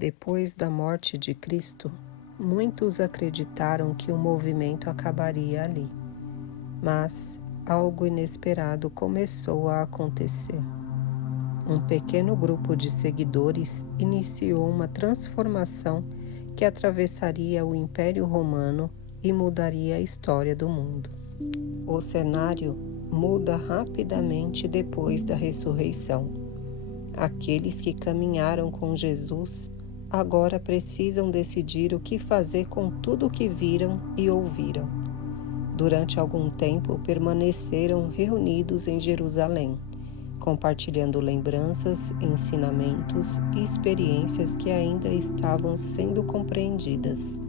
Depois da morte de Cristo, muitos acreditaram que o movimento acabaria ali, mas algo inesperado começou a acontecer. Um pequeno grupo de seguidores iniciou uma transformação que atravessaria o Império Romano e mudaria a história do mundo. O cenário muda rapidamente depois da ressurreição. Aqueles que caminharam com Jesus agora precisam decidir o que fazer com tudo o que viram e ouviram. Durante algum tempo permaneceram reunidos em Jerusalém, compartilhando lembranças, ensinamentos e experiências que ainda estavam sendo compreendidas.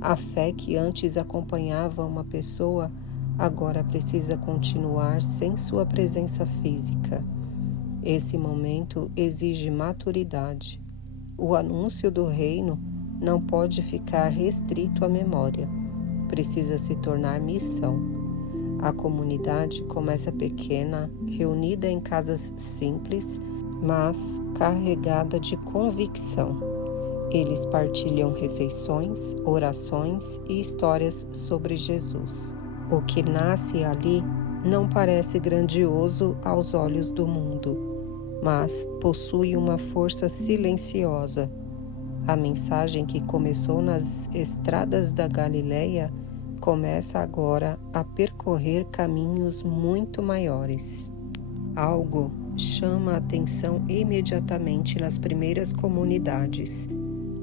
A fé que antes acompanhava uma pessoa agora precisa continuar sem sua presença física. Esse momento exige maturidade. O anúncio do reino não pode ficar restrito à memória. Precisa se tornar missão. A comunidade começa pequena, reunida em casas simples, mas carregada de convicção. Eles partilham refeições, orações e histórias sobre Jesus. O que nasce ali não parece grandioso aos olhos do mundo, mas possui uma força silenciosa. A mensagem que começou nas estradas da Galileia começa agora a percorrer caminhos muito maiores. Algo chama a atenção imediatamente nas primeiras comunidades.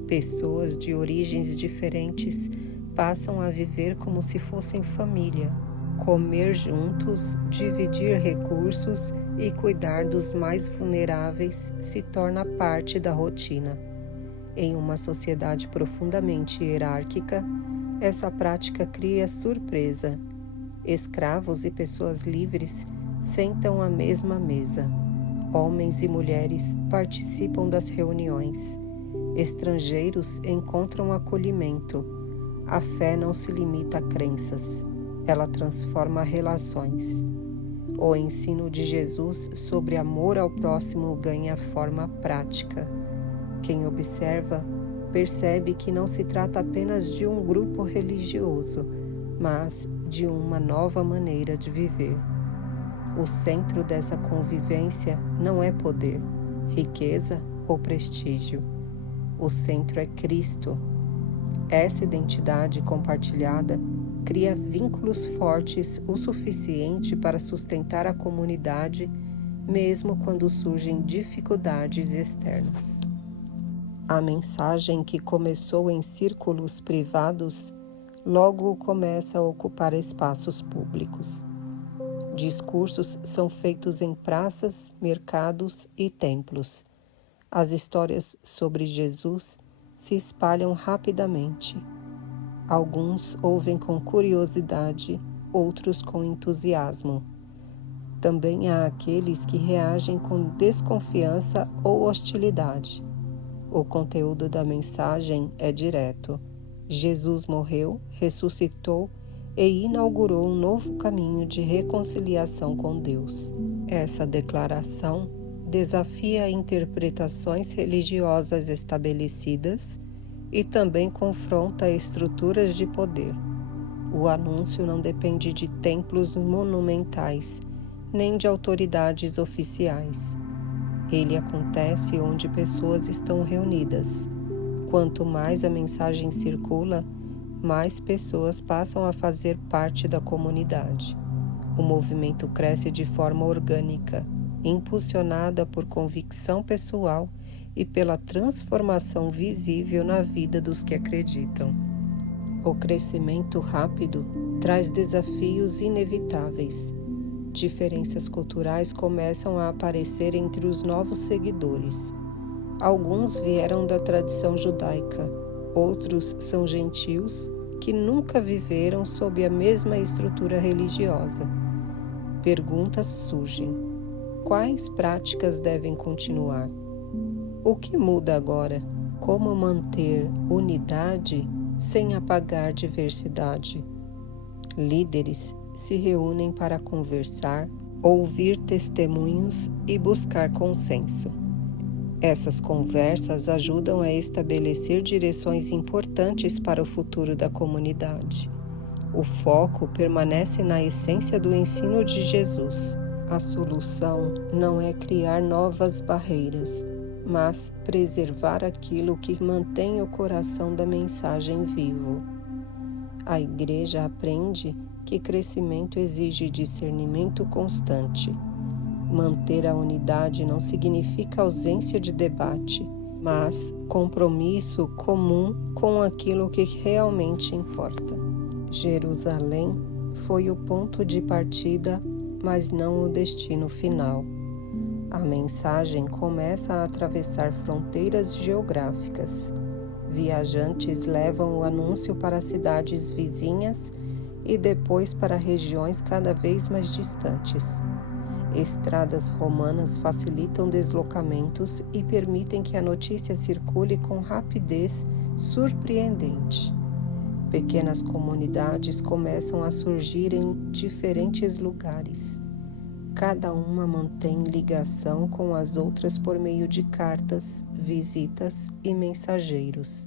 Pessoas de origens diferentes passam a viver como se fossem família, comer juntos, dividir recursos e cuidar dos mais vulneráveis se torna parte da rotina. Em uma sociedade profundamente hierárquica, essa prática cria surpresa. Escravos e pessoas livres sentam à mesma mesa. Homens e mulheres participam das reuniões. Estrangeiros encontram acolhimento. A fé não se limita a crenças, ela transforma relações. O ensino de Jesus sobre amor ao próximo ganha forma prática. Quem observa percebe que não se trata apenas de um grupo religioso, mas de uma nova maneira de viver. O centro dessa convivência não é poder, riqueza ou prestígio. O centro é Cristo. Essa identidade compartilhada cria vínculos fortes o suficiente para sustentar a comunidade, mesmo quando surgem dificuldades externas. A mensagem que começou em círculos privados logo começa a ocupar espaços públicos. Discursos são feitos em praças, mercados e templos. As histórias sobre Jesus se espalham rapidamente. Alguns ouvem com curiosidade, outros com entusiasmo. Também há aqueles que reagem com desconfiança ou hostilidade. O conteúdo da mensagem é direto. Jesus morreu, ressuscitou e inaugurou um novo caminho de reconciliação com Deus. Essa declaração desafia interpretações religiosas estabelecidas e também confronta estruturas de poder. O anúncio não depende de templos monumentais, nem de autoridades oficiais. Ele acontece onde pessoas estão reunidas. Quanto mais a mensagem circula, mais pessoas passam a fazer parte da comunidade. O movimento cresce de forma orgânica, impulsionada por convicção pessoal e pela transformação visível na vida dos que acreditam. O crescimento rápido traz desafios inevitáveis. Diferenças culturais começam a aparecer entre os novos seguidores. Alguns vieram da tradição judaica, outros são gentios que nunca viveram sob a mesma estrutura religiosa. Perguntas surgem. Quais práticas devem continuar? O que muda agora? Como manter unidade sem apagar diversidade? Líderes se reúnem para conversar, ouvir testemunhos e buscar consenso. Essas conversas ajudam a estabelecer direções importantes para o futuro da comunidade. O foco permanece na essência do ensino de Jesus. A solução não é criar novas barreiras, mas preservar aquilo que mantém o coração da mensagem vivo. A Igreja aprende que crescimento exige discernimento constante. Manter a unidade não significa ausência de debate, mas compromisso comum com aquilo que realmente importa. Jerusalém foi o ponto de partida, mas não o destino final. A mensagem começa a atravessar fronteiras geográficas. Viajantes levam o anúncio para cidades vizinhas e depois para regiões cada vez mais distantes. Estradas romanas facilitam deslocamentos e permitem que a notícia circule com rapidez surpreendente. Pequenas comunidades começam a surgir em diferentes lugares. Cada uma mantém ligação com as outras por meio de cartas, visitas e mensageiros.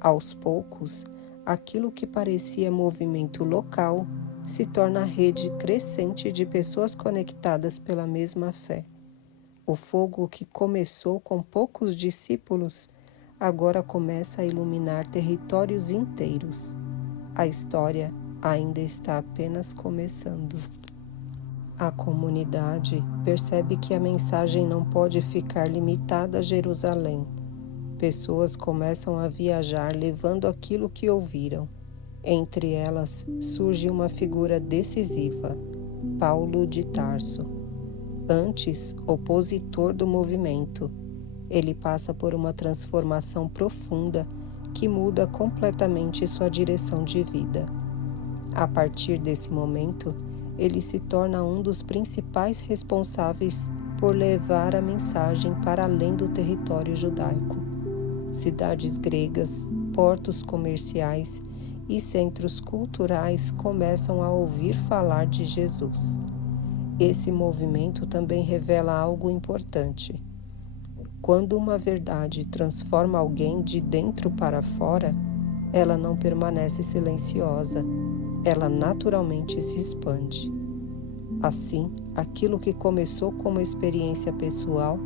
Aos poucos, aquilo que parecia movimento local se torna rede crescente de pessoas conectadas pela mesma fé. O fogo que começou com poucos discípulos agora começa a iluminar territórios inteiros. A história ainda está apenas começando. A comunidade percebe que a mensagem não pode ficar limitada a Jerusalém. Pessoas começam a viajar levando aquilo que ouviram. Entre elas surge uma figura decisiva, Paulo de Tarso. Antes opositor do movimento, ele passa por uma transformação profunda que muda completamente sua direção de vida. A partir desse momento, ele se torna um dos principais responsáveis por levar a mensagem para além do território judaico. Cidades gregas, portos comerciais e centros culturais começam a ouvir falar de Jesus. Esse movimento também revela algo importante. Quando uma verdade transforma alguém de dentro para fora, ela não permanece silenciosa, ela naturalmente se expande. Assim, aquilo que começou como experiência pessoal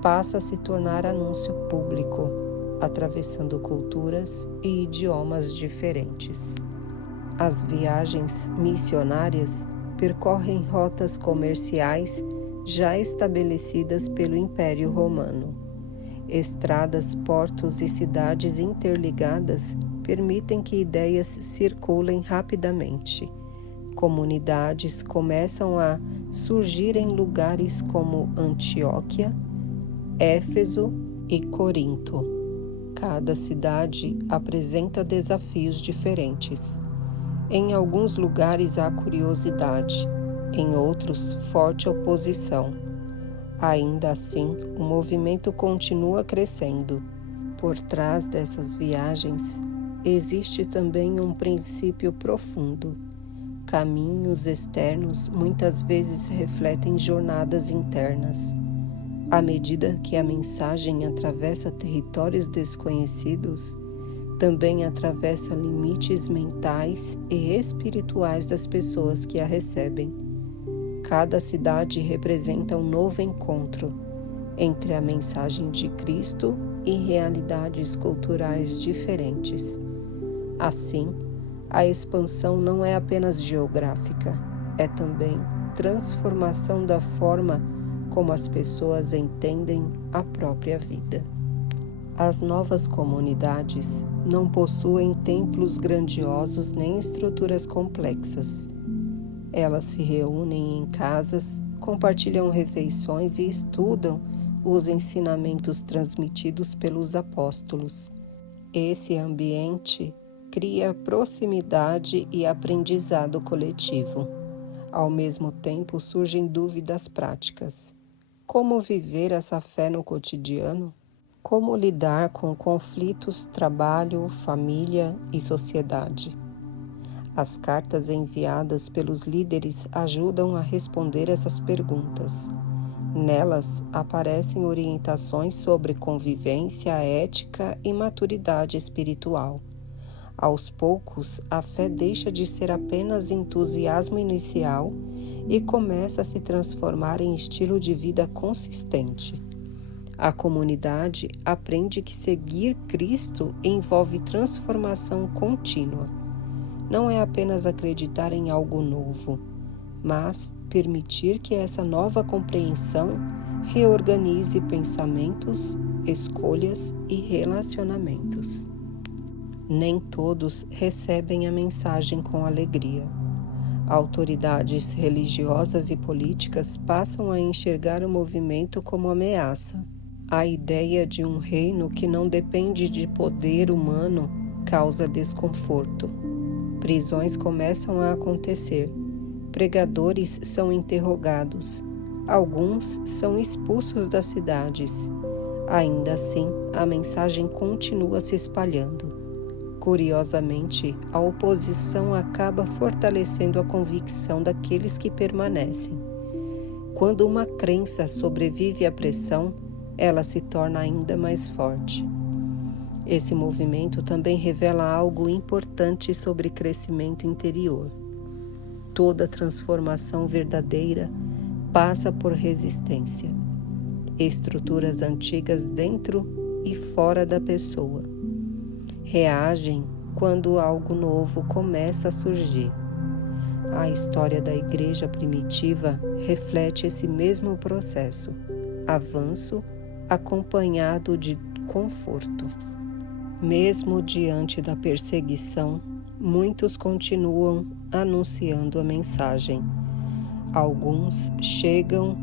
passa a se tornar anúncio público, atravessando culturas e idiomas diferentes. As viagens missionárias percorrem rotas comerciais já estabelecidas pelo Império Romano. Estradas, portos e cidades interligadas permitem que ideias circulem rapidamente. Comunidades começam a surgir em lugares como Antioquia, Éfeso e Corinto. Cada cidade apresenta desafios diferentes. Em alguns lugares há curiosidade, em outros, forte oposição. Ainda assim, o movimento continua crescendo. Por trás dessas viagens, existe também um princípio profundo. Caminhos externos muitas vezes refletem jornadas internas. À medida que a mensagem atravessa territórios desconhecidos, também atravessa limites mentais e espirituais das pessoas que a recebem. Cada cidade representa um novo encontro entre a mensagem de Cristo e realidades culturais diferentes. Assim, a expansão não é apenas geográfica, é também transformação da forma como as pessoas entendem a própria vida. As novas comunidades não possuem templos grandiosos nem estruturas complexas. Elas se reúnem em casas, compartilham refeições e estudam os ensinamentos transmitidos pelos apóstolos. Esse ambiente cria proximidade e aprendizado coletivo. Ao mesmo tempo, surgem dúvidas práticas. Como viver essa fé no cotidiano? Como lidar com conflitos, trabalho, família e sociedade? As cartas enviadas pelos líderes ajudam a responder essas perguntas. Nelas aparecem orientações sobre convivência, ética e maturidade espiritual. Aos poucos, a fé deixa de ser apenas entusiasmo inicial e começa a se transformar em estilo de vida consistente. A comunidade aprende que seguir Cristo envolve transformação contínua. Não é apenas acreditar em algo novo, mas permitir que essa nova compreensão reorganize pensamentos, escolhas e relacionamentos. Nem todos recebem a mensagem com alegria. Autoridades religiosas e políticas passam a enxergar o movimento como ameaça. A ideia de um reino que não depende de poder humano causa desconforto. Prisões começam a acontecer. Pregadores são interrogados. Alguns são expulsos das cidades. Ainda assim, a mensagem continua se espalhando. Curiosamente, a oposição acaba fortalecendo a convicção daqueles que permanecem. Quando uma crença sobrevive à pressão, ela se torna ainda mais forte. Esse movimento também revela algo importante sobre crescimento interior. Toda transformação verdadeira passa por resistência. Estruturas antigas dentro e fora da pessoa reagem quando algo novo começa a surgir. A história da igreja primitiva reflete esse mesmo processo, avanço acompanhado de conforto. Mesmo diante da perseguição, muitos continuam anunciando a mensagem. Alguns chegam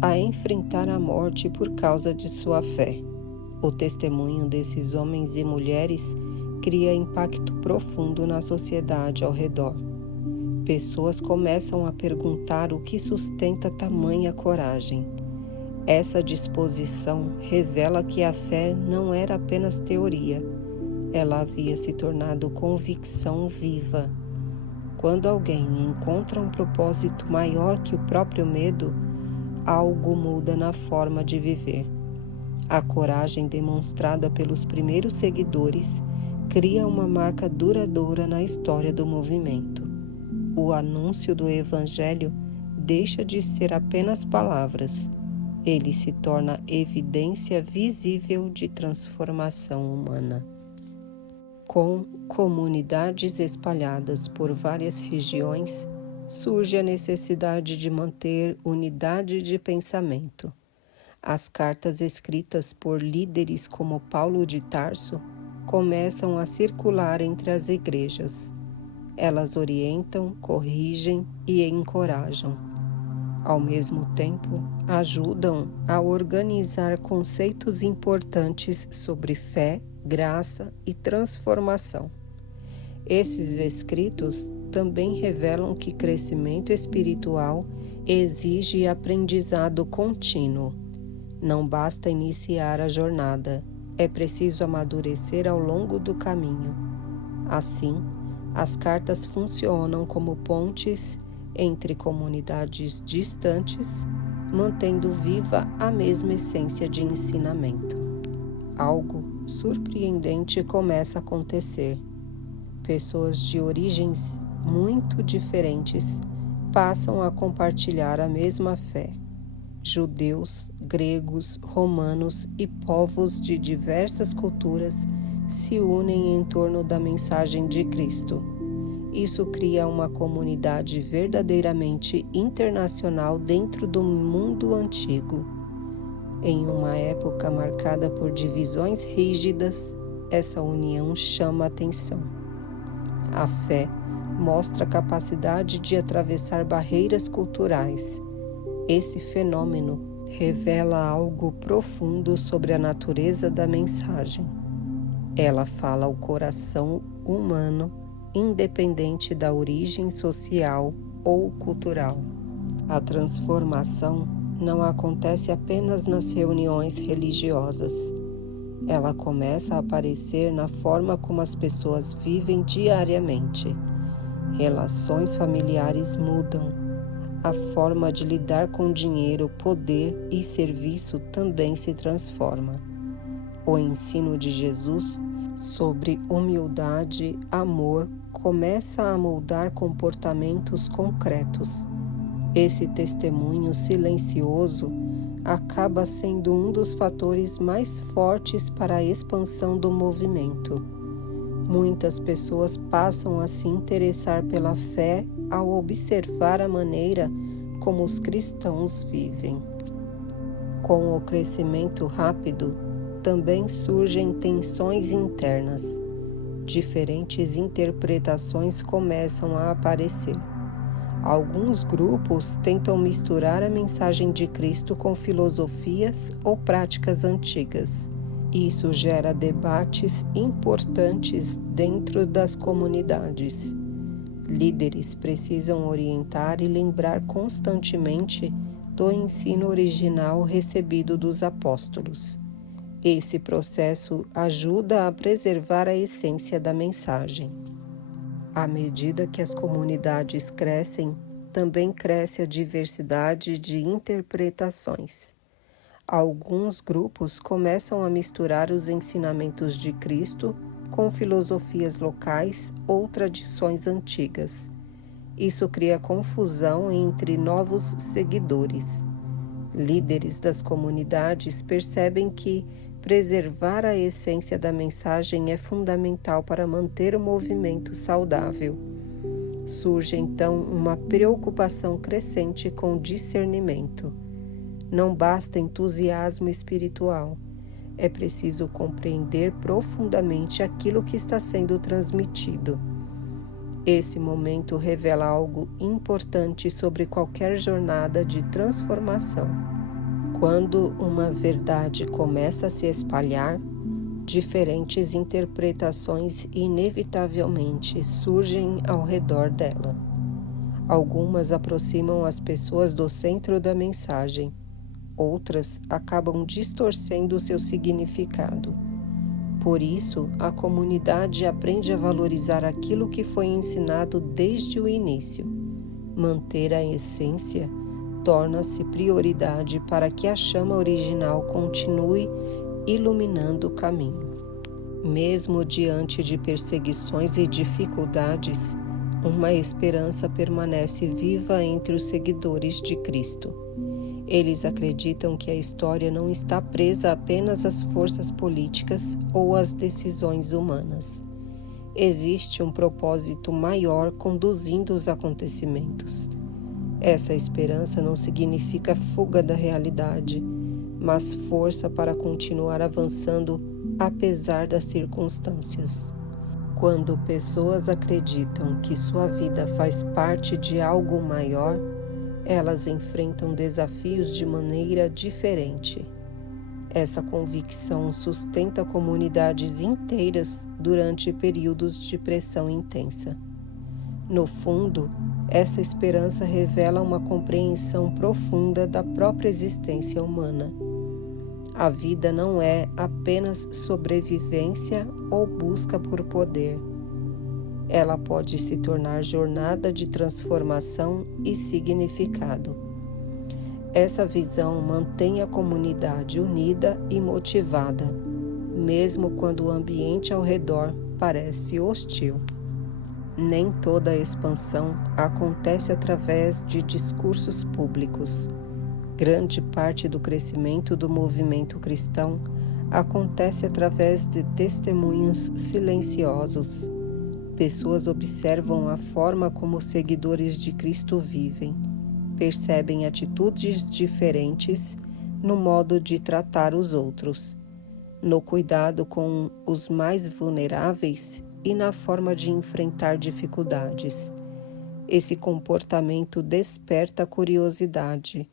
a enfrentar a morte por causa de sua fé. O testemunho desses homens e mulheres cria impacto profundo na sociedade ao redor. Pessoas começam a perguntar o que sustenta tamanha coragem. Essa disposição revela que a fé não era apenas teoria, ela havia se tornado convicção viva. Quando alguém encontra um propósito maior que o próprio medo, algo muda na forma de viver. A coragem demonstrada pelos primeiros seguidores cria uma marca duradoura na história do movimento. O anúncio do Evangelho deixa de ser apenas palavras. Ele se torna evidência visível de transformação humana. Com comunidades espalhadas por várias regiões, surge a necessidade de manter unidade de pensamento. As cartas escritas por líderes como Paulo de Tarso começam a circular entre as igrejas. Elas orientam, corrigem e encorajam. Ao mesmo tempo, ajudam a organizar conceitos importantes sobre fé, graça e transformação. Esses escritos também revelam que crescimento espiritual exige aprendizado contínuo. Não basta iniciar a jornada, é preciso amadurecer ao longo do caminho. Assim, as cartas funcionam como pontes entre comunidades distantes, mantendo viva a mesma essência de ensinamento. Algo surpreendente começa a acontecer. Pessoas de origens muito diferentes passam a compartilhar a mesma fé. Judeus, gregos, romanos e povos de diversas culturas se unem em torno da mensagem de Cristo. Isso cria uma comunidade verdadeiramente internacional dentro do mundo antigo. Em uma época marcada por divisões rígidas, essa união chama a atenção. A fé mostra a capacidade de atravessar barreiras culturais. Esse fenômeno revela algo profundo sobre a natureza da mensagem. Ela fala ao coração humano, independente da origem social ou cultural. A transformação não acontece apenas nas reuniões religiosas. Ela começa a aparecer na forma como as pessoas vivem diariamente. Relações familiares mudam. a forma de lidar com dinheiro, poder e serviço também se transforma. O ensino de Jesus sobre humildade, amor, começa a moldar comportamentos concretos. Esse testemunho silencioso acaba sendo um dos fatores mais fortes para a expansão do movimento. Muitas pessoas passam a se interessar pela fé ao observar a maneira como os cristãos vivem. Com o crescimento rápido, também surgem tensões internas. Diferentes interpretações começam a aparecer. Alguns grupos tentam misturar a mensagem de Cristo com filosofias ou práticas antigas. Isso gera debates importantes dentro das comunidades. Líderes precisam orientar e lembrar constantemente do ensino original recebido dos apóstolos. Esse processo ajuda a preservar a essência da mensagem. À medida que as comunidades crescem, também cresce a diversidade de interpretações. Alguns grupos começam a misturar os ensinamentos de Cristo com filosofias locais ou tradições antigas. Isso cria confusão entre novos seguidores. Líderes das comunidades percebem que preservar a essência da mensagem é fundamental para manter o movimento saudável. Surge então uma preocupação crescente com discernimento. Não basta entusiasmo espiritual. É preciso compreender profundamente aquilo que está sendo transmitido. Esse momento revela algo importante sobre qualquer jornada de transformação. Quando uma verdade começa a se espalhar, diferentes interpretações inevitavelmente surgem ao redor dela. Algumas aproximam as pessoas do centro da mensagem, outras acabam distorcendo seu significado. Por isso, a comunidade aprende a valorizar aquilo que foi ensinado desde o início. Manter a essência torna-se prioridade para que a chama original continue iluminando o caminho. Mesmo diante de perseguições e dificuldades, uma esperança permanece viva entre os seguidores de Cristo. Eles acreditam que a história não está presa apenas às forças políticas ou às decisões humanas. Existe um propósito maior conduzindo os acontecimentos. Essa esperança não significa fuga da realidade, mas força para continuar avançando apesar das circunstâncias. Quando pessoas acreditam que sua vida faz parte de algo maior, elas enfrentam desafios de maneira diferente. Essa convicção sustenta comunidades inteiras durante períodos de pressão intensa. No fundo, essa esperança revela uma compreensão profunda da própria existência humana. A vida não é apenas sobrevivência ou busca por poder. Ela pode se tornar jornada de transformação e significado. Essa visão mantém a comunidade unida e motivada, mesmo quando o ambiente ao redor parece hostil. Nem toda a expansão acontece através de discursos públicos. Grande parte do crescimento do movimento cristão acontece através de testemunhos silenciosos. Pessoas observam a forma como os seguidores de Cristo vivem, percebem atitudes diferentes no modo de tratar os outros, no cuidado com os mais vulneráveis e na forma de enfrentar dificuldades. Esse comportamento desperta curiosidade.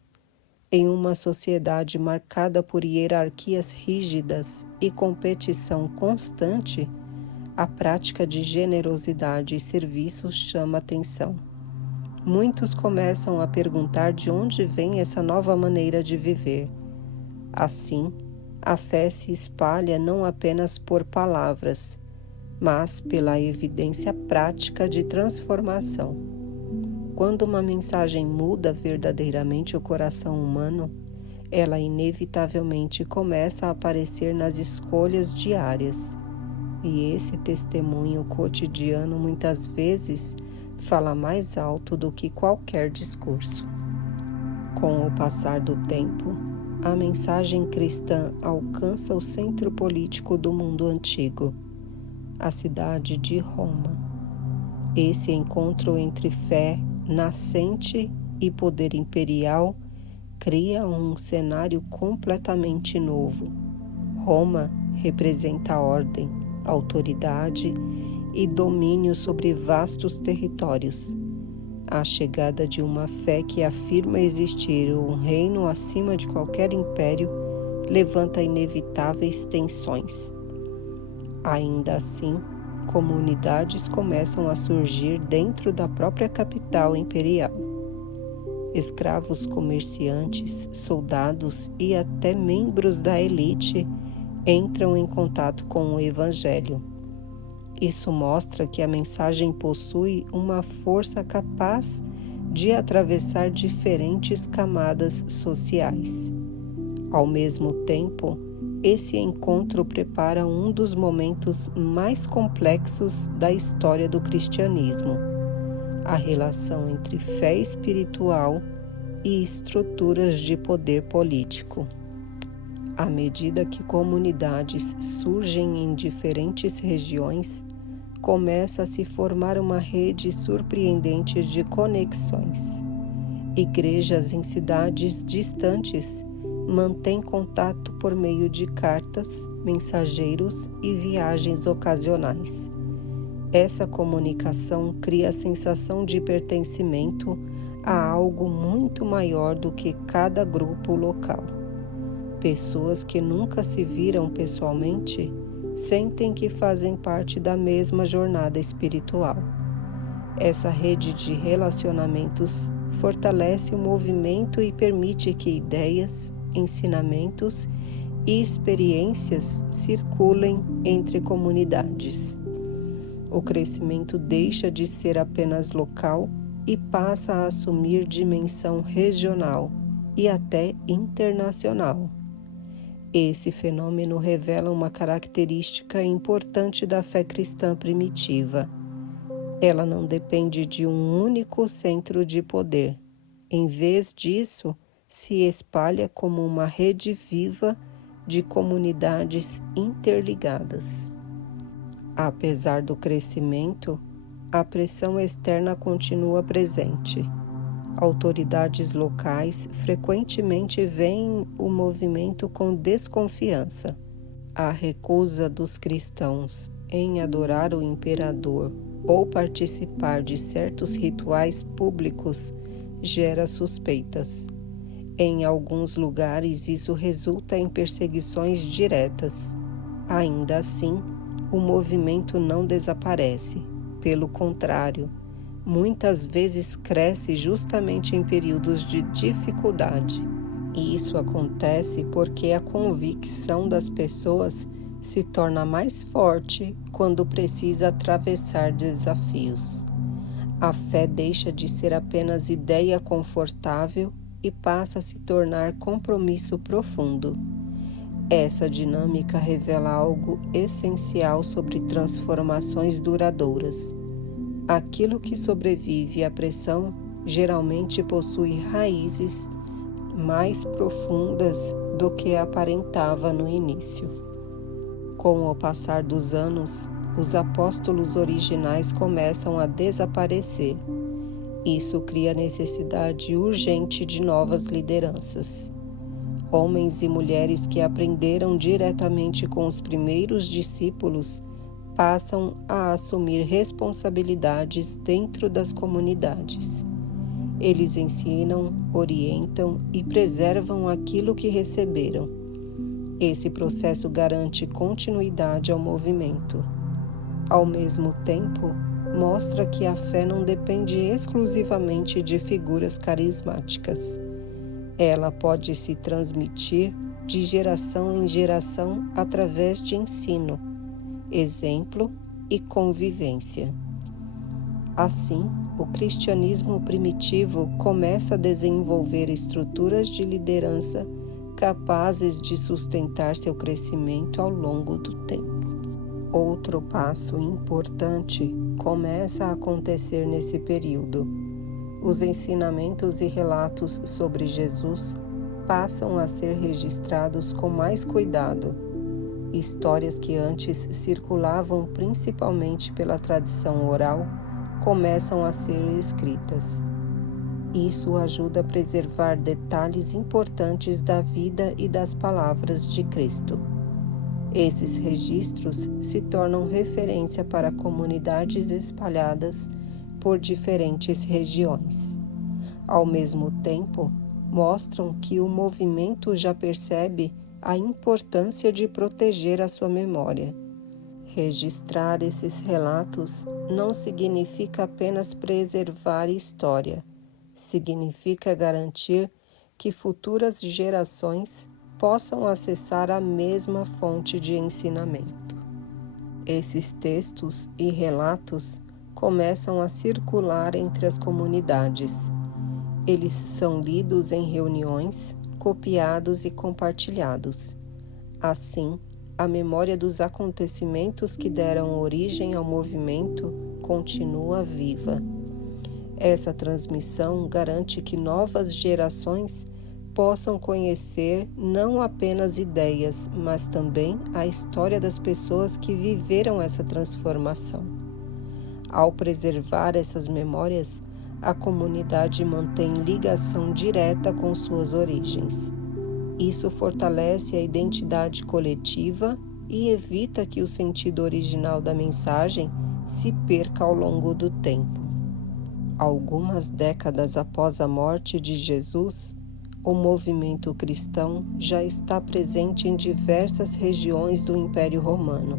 Em uma sociedade marcada por hierarquias rígidas e competição constante, a prática de generosidade e serviço chama atenção. Muitos começam a perguntar de onde vem essa nova maneira de viver. Assim, a fé se espalha não apenas por palavras, mas pela evidência prática de transformação. Quando uma mensagem muda verdadeiramente o coração humano, ela inevitavelmente começa a aparecer nas escolhas diárias. E esse testemunho cotidiano muitas vezes fala mais alto do que qualquer discurso. Com o passar do tempo, a mensagem cristã alcança o centro político do mundo antigo, a cidade de Roma. Esse encontro entre fé nascente e poder imperial cria um cenário completamente novo. Roma representa ordem, autoridade e domínio sobre vastos territórios. A chegada de uma fé que afirma existir um reino acima de qualquer império levanta inevitáveis tensões. Ainda assim, comunidades começam a surgir dentro da própria capital imperial. Escravos comerciantes, soldados e até membros da elite entram em contato com o Evangelho. Isso mostra que a mensagem possui uma força capaz de atravessar diferentes camadas sociais. Ao mesmo tempo, esse encontro prepara um dos momentos mais complexos da história do cristianismo: a relação entre fé espiritual e estruturas de poder político. À medida que comunidades surgem em diferentes regiões, começa a se formar uma rede surpreendente de conexões. Igrejas em cidades distantes mantêm contato por meio de cartas, mensageiros e viagens ocasionais. Essa comunicação cria a sensação de pertencimento a algo muito maior do que cada grupo local. Pessoas que nunca se viram pessoalmente sentem que fazem parte da mesma jornada espiritual. Essa rede de relacionamentos fortalece o movimento e permite que ideias, ensinamentos e experiências circulem entre comunidades. O crescimento deixa de ser apenas local e passa a assumir dimensão regional e até internacional. Esse fenômeno revela uma característica importante da fé cristã primitiva. Ela não depende de um único centro de poder. Em vez disso, se espalha como uma rede viva de comunidades interligadas. Apesar do crescimento, a pressão externa continua presente. Autoridades locais frequentemente veem o movimento com desconfiança. A recusa dos cristãos em adorar o imperador ou participar de certos rituais públicos gera suspeitas. Em alguns lugares, isso resulta em perseguições diretas. Ainda assim, o movimento não desaparece. Pelo contrário, muitas vezes cresce justamente em períodos de dificuldade. E isso acontece porque a convicção das pessoas se torna mais forte quando precisa atravessar desafios. A fé deixa de ser apenas ideia confortável e passa a se tornar compromisso profundo. Essa dinâmica revela algo essencial sobre transformações duradouras. Aquilo que sobrevive à pressão geralmente possui raízes mais profundas do que aparentava no início. Com o passar dos anos, os apóstolos originais começam a desaparecer. Isso cria necessidade urgente de novas lideranças. Homens e mulheres que aprenderam diretamente com os primeiros discípulos passam a assumir responsabilidades dentro das comunidades. Eles ensinam, orientam e preservam aquilo que receberam. Esse processo garante continuidade ao movimento. Ao mesmo tempo, mostra que a fé não depende exclusivamente de figuras carismáticas. Ela pode se transmitir de geração em geração através de ensino, exemplo e convivência. Assim, o cristianismo primitivo começa a desenvolver estruturas de liderança capazes de sustentar seu crescimento ao longo do tempo. Outro passo importante começa a acontecer nesse período. Os ensinamentos e relatos sobre Jesus passam a ser registrados com mais cuidado. Histórias que antes circulavam principalmente pela tradição oral começam a ser escritas. Isso ajuda a preservar detalhes importantes da vida e das palavras de Cristo. Esses registros se tornam referência para comunidades espalhadas por diferentes regiões. Ao mesmo tempo, mostram que o movimento já percebe a importância de proteger a sua memória. Registrar esses relatos não significa apenas preservar história, significa garantir que futuras gerações possam acessar a mesma fonte de ensinamento. Esses textos e relatos começam a circular entre as comunidades. Eles são lidos em reuniões, copiados e compartilhados. Assim, a memória dos acontecimentos que deram origem ao movimento continua viva. Essa transmissão garante que novas gerações possam conhecer não apenas ideias, mas também a história das pessoas que viveram essa transformação. Ao preservar essas memórias, a comunidade mantém ligação direta com suas origens. Isso fortalece a identidade coletiva e evita que o sentido original da mensagem se perca ao longo do tempo. Algumas décadas após a morte de Jesus, o movimento cristão já está presente em diversas regiões do Império Romano.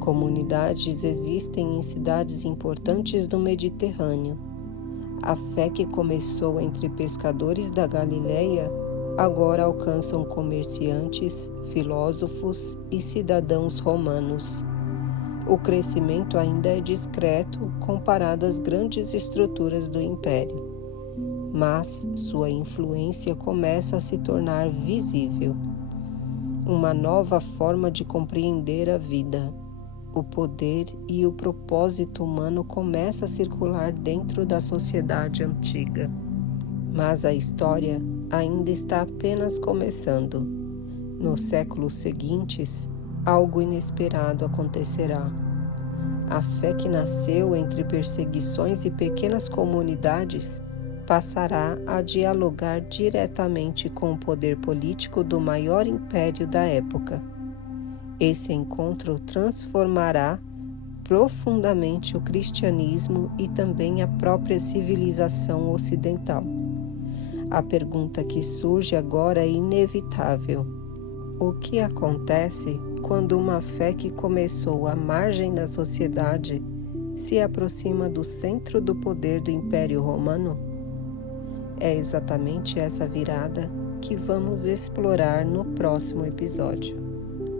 Comunidades existem em cidades importantes do Mediterrâneo. A fé que começou entre pescadores da Galileia agora alcançam comerciantes, filósofos e cidadãos romanos. O crescimento ainda é discreto comparado às grandes estruturas do Império, mas sua influência começa a se tornar visível. Uma nova forma de compreender a vida, o poder e o propósito humano começa a circular dentro da sociedade antiga. Mas a história ainda está apenas começando. Nos séculos seguintes, algo inesperado acontecerá. A fé que nasceu entre perseguições e pequenas comunidades passará a dialogar diretamente com o poder político do maior império da época. Esse encontro transformará profundamente o cristianismo e também a própria civilização ocidental. A pergunta que surge agora é inevitável. O que acontece quando uma fé que começou à margem da sociedade se aproxima do centro do poder do Império Romano? É exatamente essa virada que vamos explorar no próximo episódio.